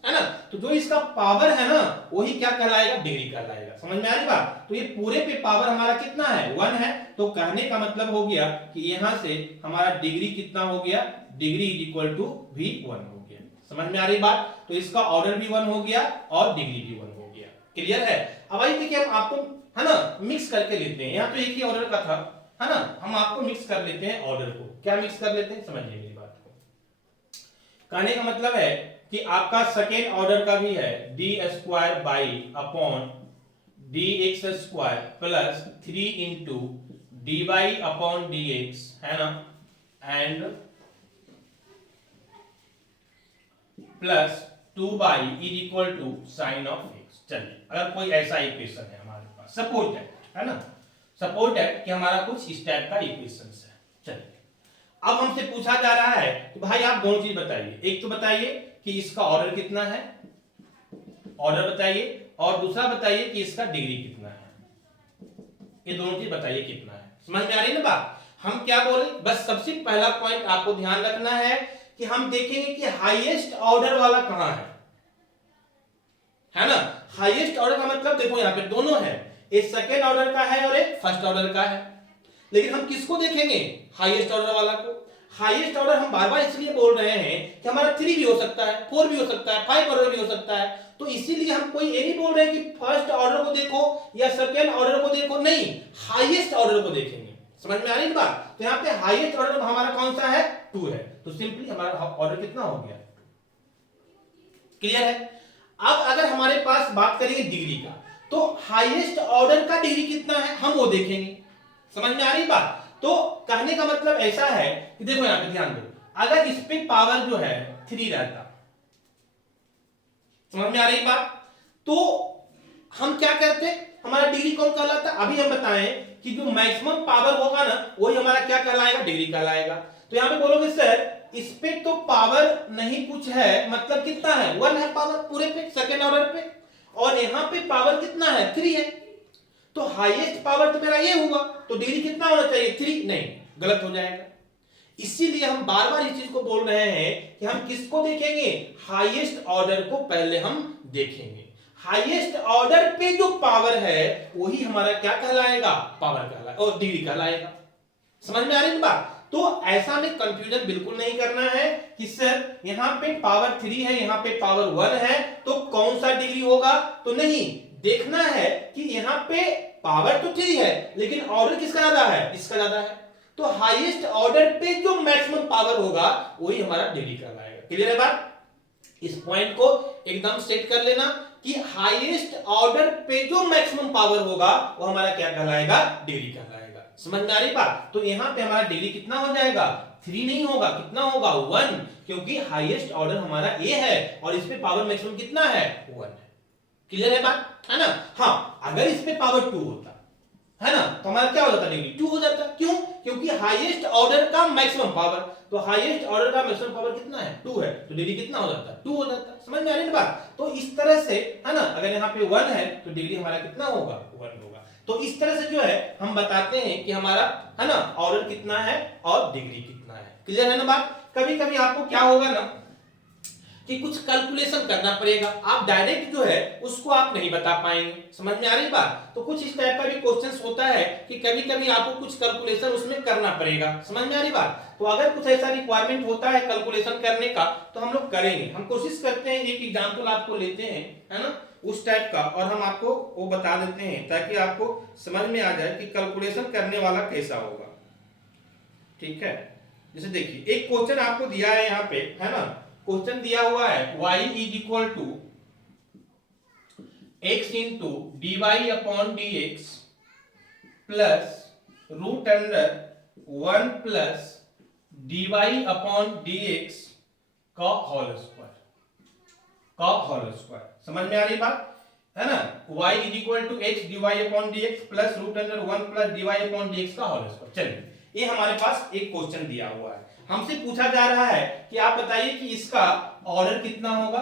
है ना। तो जो इसका पावर है ना वही क्या कहलाएगा, डिग्री कहलाएगा। समझ में आ रही बात। तो ये पूरे पे पावर हमारा कितना है, 1 है। तो कहने का मतलब हो गया कि यहां से हमारा डिग्री कितना हो गया, डिग्री इज इक्वल टू भी 1 हो गया। समझ में आ रही बात। तो इसका ऑर्डर भी 1 हो गया और डिग्री भी 1 हो गया। क्लियर है। अब आई देखिए हम आपको, है ना, मिक्स करके लेते हैं। यहाँ तो एक ही ऑर्डर का था, है ना, हम आपको मिक्स कर लेते हैं ऑर्डर को। क्या मिक्स कर लेते हैं, समझिए मेरी बात को। कहने का मतलब है कि आपका सेकेंड ऑर्डर का भी है d² प्लस 3 इंटू dy/dx, है ना, and plus 2y is equal to sine of x। चलिए, अगर कोई ऐसा इक्वेशन है हमारे पास, सपोज दैट, है ना, सपोज दैट कि हमारा कुछ इस टाइप का इक्वेशन है। चलिए, अब हमसे पूछा जा रहा है कि भाई आप दोनों चीज बताइए। एक तो बताइए कि इसका ऑर्डर कितना है, ऑर्डर बताइए, और दूसरा बताइए कि इसका डिग्री कितना है। ये दोनों चीज बताइए कितना है। समझ में आ रही है ना बात। हम क्या बोले, बस सबसे पहला पॉइंट आपको ध्यान रखना है कि हम देखेंगे कि हाईएस्ट ऑर्डर वाला कहां है ना। हाईएस्ट ऑर्डर का मतलब देखो यहां पे दोनों है, एक सेकेंड ऑर्डर का है और एक फर्स्ट ऑर्डर का है। लेकिन हम किसको देखेंगे, हाईएस्ट ऑर्डर वाला को। हाईएस्ट ऑर्डर हम बार बार इसलिए बोल रहे हैं कि हमारा 3 भी हो सकता है, 4 भी हो सकता है, 5 ऑर्डर भी हो सकता है, तो इसीलिए हम कोई ये नहीं बोल रहे कि फर्स्ट ऑर्डर को देखो या सेकेंड ऑर्डर को देखो, नहीं, हाईएस्ट ऑर्डर को देखेंगे। समझ में आ रही है बात? तो यहाँ पे हाईएस्ट ऑर्डर हमारा कौन सा है? 2 है, तो सिंपली हमारा ऑर्डर कितना हो गया? क्लियर है? अब अगर हमारे पास बात करेंगे डिग्री का, तो हाईएस्ट ऑर्डर का डिग्री कितना है हम वो देखेंगे। समझ में आ रही बात? तो कहने का मतलब ऐसा है कि देखो यहां पे ध्यान दो, अगर इस पे पावर जो है 3 रहता, समझ में आ रही बात, तो हम क्या करते, हमारा डिग्री कौन कहलाता? अभी हम बताएं कि जो मैक्सिमम पावर होगा ना वही हमारा क्या कहलाएगा? डिग्री कहलाएगा। तो यहां पे बोलोगे सर इस पे तो पावर नहीं कुछ है, मतलब कितना है? 1 है पावर पूरे पे, सेकेंड ऑर्डर पे, और यहां पे पावर कितना है? 3 है, तो हाईएस्ट पावर तो मेरा ये हुआ, तो डिग्री कितना होना चाहिए? 3। नहीं, गलत हो जाएगा। इसीलिए हम बार बार इस चीज को बोल रहे हैं कि हम किसको देखेंगे? हाईएस्ट ऑर्डर को पहले हम देखेंगे। हाईएस्ट ऑर्डर पे जो पावर है वही हमारा क्या कहलाएगा? पावर कहलाएगा और डिग्री कहलाएगा। समझ में आ रही बात? तो ऐसा में कंफ्यूजन बिल्कुल नहीं करना है कि सर यहां पे पावर 3 है, यहां पे पावर 1 है, तो कौन सा डिग्री होगा? तो नहीं, देखना है कि यहां पे पावर तो 3 है लेकिन ऑर्डर किसका ज्यादा है? इसका ज्यादा है, तो हाईएस्ट ऑर्डर पे जो मैक्सिमम पावर होगा वही हमारा डिग्री कहलाएगा। क्लियर है बात? इस पॉइंट को एकदम सेट कर लेना कि हाईएस्ट ऑर्डर पे जो मैक्सिमम पावर होगा वो हमारा क्या कहलाएगा? डिग्री कहलाएगा। समझ में आ रही बात? तो यहां पे हमारा डिग्री कितना हो जाएगा? 3 नहीं होगा, कितना होगा? 1, क्योंकि हाईएस्ट ऑर्डर हमारा ए है और इस पे पावर मैक्सिमम कितना है? 1 है। क्लियर है बात? है ना? हाँ, अगर इस पे पावर 2 होता है ना तो हमारा क्या हो जाता? डिग्री 2 हो जाता। क्यों? क्योंकि हाईएस्ट ऑर्डर का मैक्सिमम पावर, तो हाईएस्ट ऑर्डर का मैक्सिमम पावर कितना है? 2 है, तो डिग्री कितना हो जाता? 2 हो जाता। समझ में आ रही है बात? तो इस तरह से है ना, अगर यहाँ पे 1 है तो डिग्री हमारा कितना होगा? 1 होगा। तो इस तरह से जो है हम बताते हैं कि हमारा है ना ऑर्डर कितना है और डिग्री कितना है। क्लियर है ना बात? कभी कभी आपको क्या होगा ना कि कुछ कैलकुलेशन करना पड़ेगा, आप डायरेक्ट जो है उसको आप नहीं बता पाएंगे। समझ में आ रही बात? तो कुछ इस टाइप का भी क्वेश्चंस होता है कि कभी कभी आपको कुछ कैलकुलेशन उसमें करना पड़ेगा। समझ में आ रही बात? तो अगर कुछ ऐसा रिक्वायरमेंट होता है कैलकुलेशन करने का तो हम लोग करेंगे, हम कोशिश करते हैं एक एग्जाम्पल आपको लेते हैं है ना उस टाइप का, और हम आपको वो बता देते हैं ताकि आपको समझ में आ जाए कि कैलकुलेशन करने वाला कैसा होगा। ठीक है, जैसे देखिए एक क्वेश्चन आपको दिया है यहाँ पे, है ना, क्वेश्चन दिया हुआ है y is equal to x into d Y upon D x plus root under 1 plus d Y upon D x का होल स्क्वायर। समझ में आ रही बात? है ना, y is equal to x d Y upon D x plus root under 1 plus d Y upon D x का whole square. चलिए, ये हमारे पास एक क्वेश्चन दिया हुआ है, हमसे पूछा जा रहा है कि आप बताइए कि इसका ऑर्डर कितना होगा,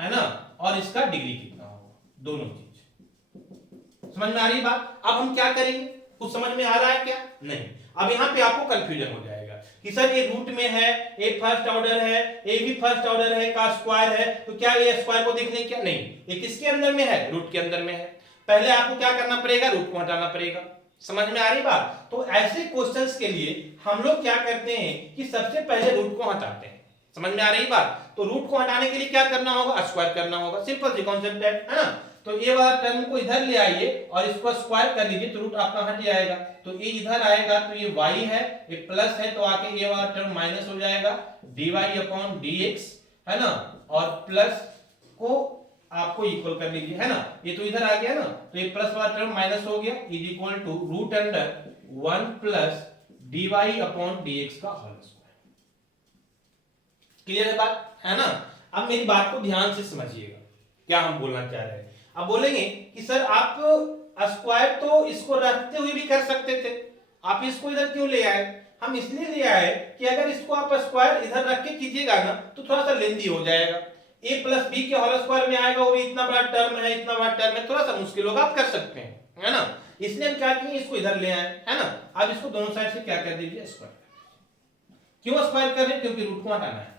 है ना, और इसका डिग्री कितना होगा, दोनों चीज। समझ में आ रही बात? अब हम क्या करेंगे? कुछ समझ में आ रहा है क्या? नहीं। अब यहां पे आपको कंफ्यूजन हो जाएगा कि सर ये रूट में है, ए फर्स्ट ऑर्डर है, ए भी फर्स्ट ऑर्डर है का स्क्वायर है, तो क्या ये स्क्वायर को देखने क्या? नहीं, ये किसके अंदर में है? रूट के अंदर में है। पहले आपको क्या करना पड़ेगा? रूट को हटाना पड़ेगा। समझ में आ रही बात? तो ऐसे क्वेश्चंस के लिए हम लोग क्या करते हैं कि सबसे पहले रूट को हटाते हैं। समझ में आ रही बात? तो रूट को हटाने के लिए क्या करना होगा? स्क्वायर करना होगा। सिंपल सी कॉन्सेप्ट है ना? तो ये वाला टर्म को इधर ले आइए और इसको स्क्वायर कर लीजिए तो रूट आपका हट जाएगा, तो ये इधर आएगा तो ये y है, ये प्लस है तो आके ये वाला टर्म माइनस हो जाएगा dy अपॉन dx, है ना, और प्लस को आपको इक्वल कर लीजिए, है ना, ये तो इधर आ गया ना, तो ये प्लस वाला टर्म माइनस हो गया, is equal to root under 1 plus dy upon dx का होल स्क्वायर। क्लियर है बात? है ना? अब मेरी बात को ध्यान से समझिएगा क्या हम बोलना चाह रहे हैं। अब बोलेंगे कि सर आप स्क्वायर तो इसको रखते हुए भी कर सकते थे, आप इसको इधर क्यों ले आए? हम इसलिए ले आए कि अगर इसको आप स्क्वायर इधर रख के कीजिएगा ना तो थोड़ा सा लेंदी हो जाएगा, a प्लस बी के होल स्क्वायर में आएगा, वो भी इतना बड़ा टर्म है, इतना बड़ा टर्म है, थोड़ा सा मुश्किल होगा, आप कर सकते हैं, है ना, इसलिए हम क्या किए, इसको इधर ले आए, है ना। अब इसको दोनों साइड से क्या कर दीजिए? स्क्वायर। क्यों स्क्वायर कर रहे हैं? क्योंकि रूट को हटाना है।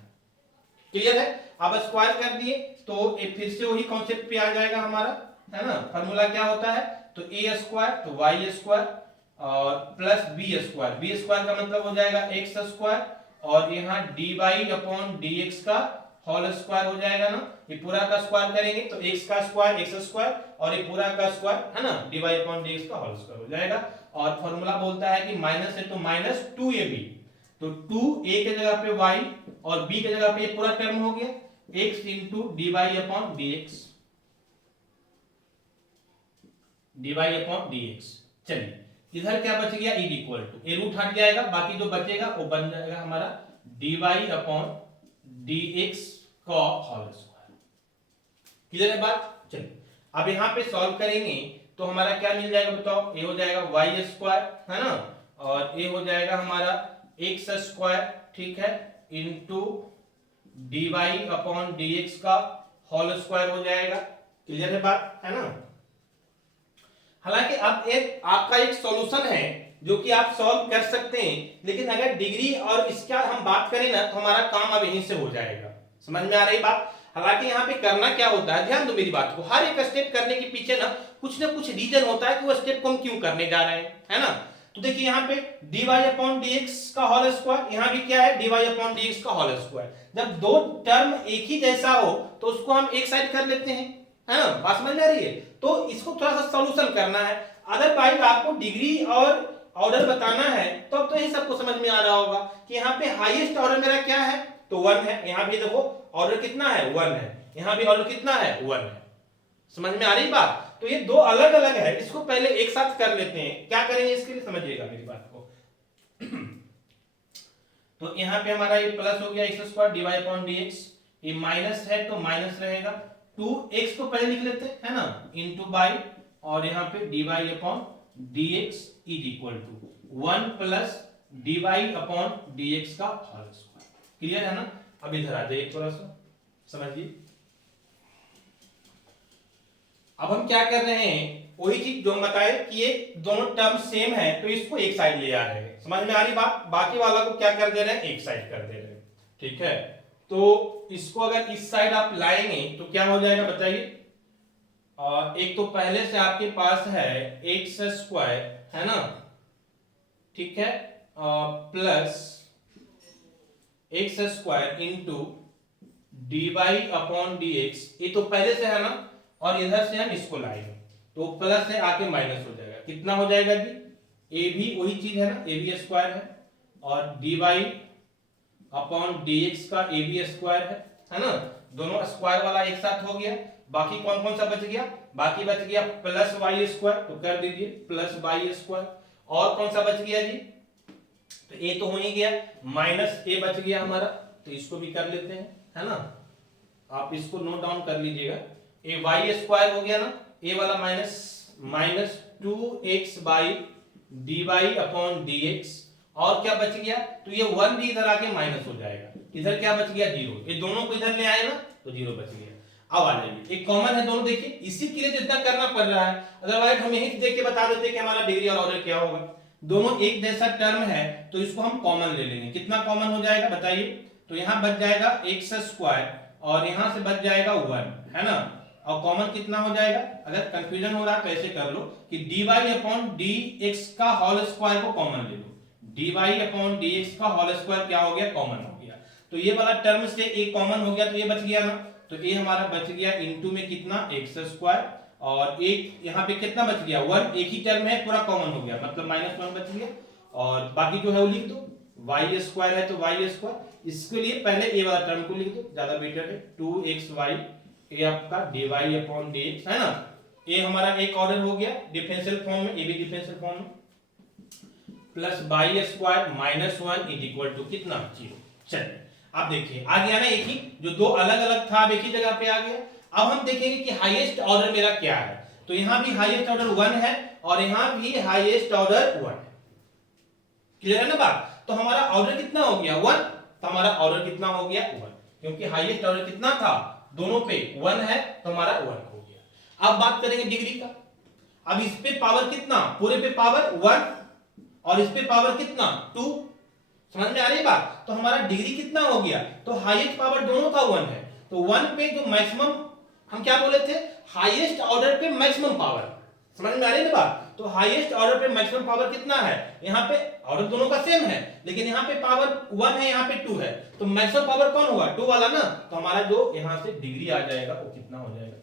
क्लियर है? अब स्क्वायर कर दिए तो ये फिर से वही कॉन्सेप्ट पे आ जाएगा हमारा, है ना, फार्मूला क्या होता है, तो ए स्क्वायर तो वाई स्क्वायर और plus B square, B square का मतलब हो जाएगा एक्स स्क्वायर, और यहाँ d Y upon D x का होल स्क्वायर हो जाएगा ना, ये पूरा का स्क्वायर करेंगे तो एक्स का स्क्वायर एक्स स्क्वायर और ये पूरा का स्क्वायर है ना d Y upon D x का होल स्क्वायर हो जाएगा। और फॉर्मूला बोलता है कि माइनस है तो माइनस 2ab, तो 2a के जगह पे y और b के जगह पे ये पूरा टर्म हो गया x into d Y upon D x, d Y upon D x. चलिए इधर क्या बच गया, इज इक्वल टू, ए रूट हट जाएगा, बाकी जो बचेगा वो बन जाएगा हमारा d Y upon D x का होल स्क्वायर। क्लियर है बात। चलिए अब यहाँ पे सॉल्व करेंगे तो हमारा क्या मिल जाएगा बताओ, ए हो जाएगा वाई स्क्वायर है ना, और ए हो जाएगा हमारा एक्स स्क्वायर, ठीक है, into d Y upon D x का होल स्क्वायर हो जाएगा। क्लियर है बात, है ना। हालांकि अब एक आपका एक सॉल्यूशन है जो कि आप सॉल्व कर सकते हैं, लेकिन अगर डिग्री और इसका हम बात करें ना तो हमारा काम अब यहीं से हो जाएगा। समझ में आ रही बात। हालांकि यहाँ पे करना क्या होता है, ध्यान दो मेरी बात को, हर एक स्टेप करने के पीछे ना कुछ रीजन होता है कि वो स्टेप को हम क्यों करने जा रहे हैं, है ना। तो देखिए यहाँ पे d Y upon D x का होल स्क्वायर, यहाँ भी क्या है d Y upon D x का होल स्क्वायर। जब दो टर्म एक ही जैसा हो तो उसको हम एक साइड कर लेते हैं, है ना, बात समझ में आ रही है। तो इसको थोड़ा सा सॉल्यूशन करना है, अदरवाइज आपको डिग्री और ऑर्डर बताना है तो अब तो ये सबको समझ में आ रहा होगा कि यहाँ पे हाईएस्ट ऑर्डर मेरा क्या है तो 1 है, यहाँ भी देखो ऑर्डर कितना है 1 है, यहाँ भी ऑर्डर कितना है 1 है। समझ में आ रही बात। तो ये दो अलग अलग है, इसको पहले एक साथ कर लेते हैं। क्या करेंगे इसके लिए समझिएगा मेरी बात को। तो यहाँ पे हमारा ये प्लस हो गया x square d Y upon D x, ये माइनस है तो माइनस रहेगा, 2x को पहले लिख लेते हैं है ना, इंटू बाई, और यहाँ पे d Y upon D x is equal to 1 plus d Y upon D x का होल स्क्वायर। क्लियर है ना। अब इधर आ जाइए थोड़ा सा समझिए। अब हम क्या कर रहे हैं, वही चीज जो हम बताए कि ये दोनों टर्म सेम है तो इसको एक साइड ले आ रहे हैं। समझ में आ रही बात। बाकी वाला को क्या कर दे रहे हैं, एक साइड कर दे रहे हैं, ठीक है। तो इसको अगर इस साइड आप लाएंगे तो क्या हो जाएगा बताइए। एक तो पहले से आपके पास है एक्स स्क्वायर है ना, ठीक है, plus x square into d Y upon D x, ये तो पहले से है ना, और इधर से हम इसको लाएंगे तो प्लस है आके माइनस हो जाएगा। कितना हो जाएगा जी, ए भी वही चीज है ना, ए बी स्क्वायर है, और d Y upon D x का ए बी स्क्वायर है ना, दोनों स्क्वायर वाला एक साथ हो गया। बाकी कौन कौन सा बच गया, बाकी बच गया प्लस वाई स्क्वायर, तो कर दीजिए प्लस वाई स्क्वायर, और कौन सा बच गया जी, तो ए तो हो ही गया, माइनस ए बच गया हमारा, तो इसको भी कर लेते हैं, है ना। आप इसको नोट डाउन कर लीजिएगा, ए वाई स्क्वायर हो गया ना, ए वाला minus 2x by d Y upon D x, और क्या बच गया, तो ये 1 भी इधर आके माइनस हो जाएगा, इधर क्या बच गया 0, ये दोनों को इधर ले आए ना तो 0 बच गया। अब आ जाइए, एक कॉमन है दोनों, देखिए इसी के लिए तो इतना करना पड़ रहा है, अदरवाइज हम यही देख के बता देते कि हमारा डिग्री और ऑर्डर क्या होगा। दोनों एक जैसा टर्म है तो इसको हम कॉमन ले लेंगे। कितना कॉमन हो जाएगा बताइए, तो यहाँ बच जाएगा एक्स स्क्वायर और यहाँ से बच जाएगा 1 है ना, और कॉमन कितना हो जाएगा, अगर कंफ्यूजन हो रहा है तो ऐसे कर लो कि D Y upon D x का होल स्क्वायर को कॉमन ले लो, D Y upon D x का होल स्क्वायर क्या हो गया, कॉमन हो गया। तो ये वाला टर्म से एक कॉमन हो गया तो ये बच गया ना, तो ये हमारा बच गया इनटू में कितना एक्स स्क्वायर, और एक यहाँ पे कितना बच गया 1, एक ही टर्म है पूरा कॉमन हो गया मतलब -1 बच गया, और बाकी जो है वो लिख दो, वाई स्क्वायर है तो वाई स्क्वायर, इसके लिए पहले ए वाला टर्म को लिख दो, ज्यादा बेटर है, 2xy ये आपका dy अपॉन dx है ना, ये हमारा एक ऑर्डर हो गया डिफरेंशियल फॉर्म में, ये भी डिफरेंशियल फॉर्म में, plus y square -1 is equal to कितना 0। चलिए आप देखिए आ गया ना, एक ही जो दो अलग अलग था अब एक ही जगह पे आ गया। अब हम देखेंगे कि हाईएस्ट ऑर्डर मेरा क्या है, तो यहां भी हाईएस्ट ऑर्डर 1 है और यहां भी हाईएस्ट ऑर्डर 1 है। क्लियर है ना बात। तो हमारा ऑर्डर कितना हो गया 1, तो हमारा ऑर्डर कितना हो गया 1, क्योंकि हाईएस्ट ऑर्डर कितना था दोनों पे 1 है तो हमारा 1 हो गया। अब बात करेंगे डिग्री का। अब इस पे पावर कितना, पूरे पे पावर 1 और इस पे पावर कितना 2, समझ में आ रही है बात। तो हमारा डिग्री कितना हो गया, तो हाईएस्ट पावर दोनों का 1 है, तो 1 पे जो मैक्सिमम हम क्या बोले थे, हाईएस्ट ऑर्डर पे मैक्सिमम पावर, समझ में आ रही है बात। तो हाईएस्ट ऑर्डर पे मैक्सिमम पावर कितना है, यहाँ पे ऑर्डर दोनों का सेम है लेकिन यहाँ पे पावर 1 है, यहाँ पे 2 है, तो मैक्सिमम पावर कौन होगा, 2 वाला ना, तो हमारा जो यहाँ से डिग्री आ जाएगा वो कितना हो जाएगा।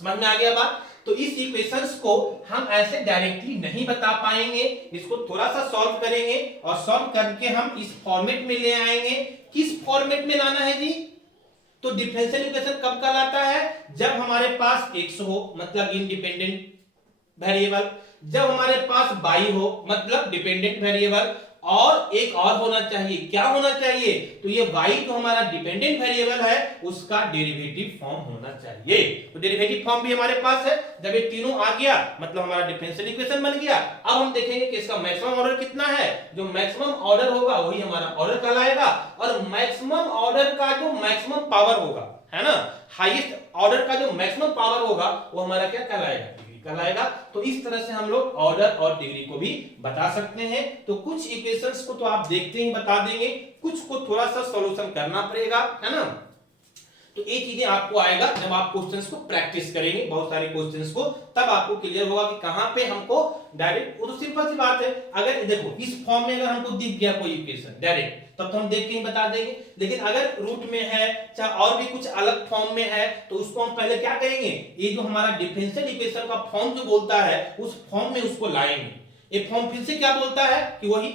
समझ में आ गया बात। तो इस इक्वेशंस को हम ऐसे डायरेक्टली नहीं बता पाएंगे, इसको थोड़ा सा सॉल्व करेंगे और सॉल्व करके हम इस फॉर्मेट में ले आएंगे। किस फॉर्मेट में लाना है जी, तो डिफरेंशियल इक्वेशन कब कहलाता है, जब हमारे पास x हो मतलब इंडिपेंडेंट वेरिएबल, जब हमारे पास y हो मतलब डिपेंडेंट वेरिएबल, और एक और होना चाहिए, क्या होना चाहिए, तो ये y जो हमारा डिपेंडेंट वेरिएबल है उसका डेरिवेटिव फॉर्म होना चाहिए। तो डेरिवेटिव फॉर्म भी हमारे पास है, जब ये तीनों आ गया मतलब हमारा डिफरेंशियल इक्वेशन बन गया। अब हम देखेंगे कि इसका मैक्सिमम ऑर्डर कितना है, जो मैक्सिमम ऑर्डर होगा वही हमारा ऑर्डर कहलाएगा, और मैक्सिमम ऑर्डर का जो मैक्सिमम पावर होगा, है ना, हाईएस्ट ऑर्डर का जो मैक्सिमम पावर होगा वो हमारा क्या कहलाएगा, कहलाएगा। तो इस तरह से हम लोग ऑर्डर और डिग्री को भी बता सकते हैं। तो कुछ इक्वेशंस को तो आप देखते ही बता देंगे, कुछ को थोड़ा सा सॉल्यूशन करना पड़ेगा, है ना। तो ये चीजें आपको आएगा जब आप क्वेश्चंस को प्रैक्टिस करेंगे, बहुत सारे क्वेश्चंस को, तब आपको क्लियर होगा कि कहां पे हमको डायरेक्ट, वो तो सिंपल सी बात है, अगर देखो इस फॉर्म में अगर हमको दिख गया कोई इक्वेशन डायरेक्ट तब तो हम देख के ही बता देंगे, लेकिन अगर रूट में है चाहे और भी कुछ अलग फॉर्म में है तो उसको हम पहले क्या करेंगे, ये जो हमारा डिफरेंशियल इक्वेशन का फॉर्म जो बोलता है उस फॉर्म में उसको लाएंगे। ये फॉर्म फिर से क्या बोलता है कि वही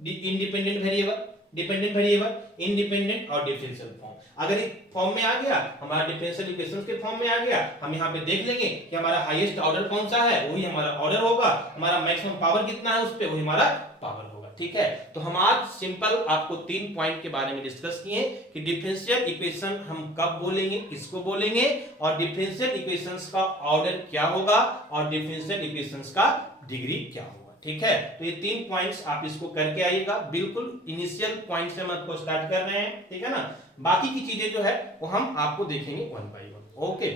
independent variable, dependent variable, independent और डिफरेंशियल फॉर्म। अगर इस फॉर्म में आ गया, हमारा डिफरेंशियल इक्वेशंस के फॉर्म में आ गया, हम यहाँ पे देख लेंगे कि हमारा हाईएस्ट ऑर्डर कौन सा है वही हमारा ऑर्डर होगा, हमारा मैक्सिमम पावर कितना है उस पे वही हमारा पावर होगा। ठीक है, तो हम आज सिंपल आपको 3 पॉइंट के बारे में डिस्कस किए कि डिफरेंशियल इक्वेशन हम कब बोलेंगे, किसको बोलेंगे, और डिफरेंशियल इक्वेशंस का ऑर्डर क्या होगा और डिफरेंशियल इक्वेशंस का डिग्री क्या होगा। ठीक है, तो ये 3 पॉइंट्स आप इसको करके आइएगा, बिल्कुल इनिशियल पॉइंट से हम आपको स्टार्ट कर रहे हैं, ठीक है ना। बाकी की चीजें जो है वो हम आपको देखेंगे 1 बाय 1। ओके।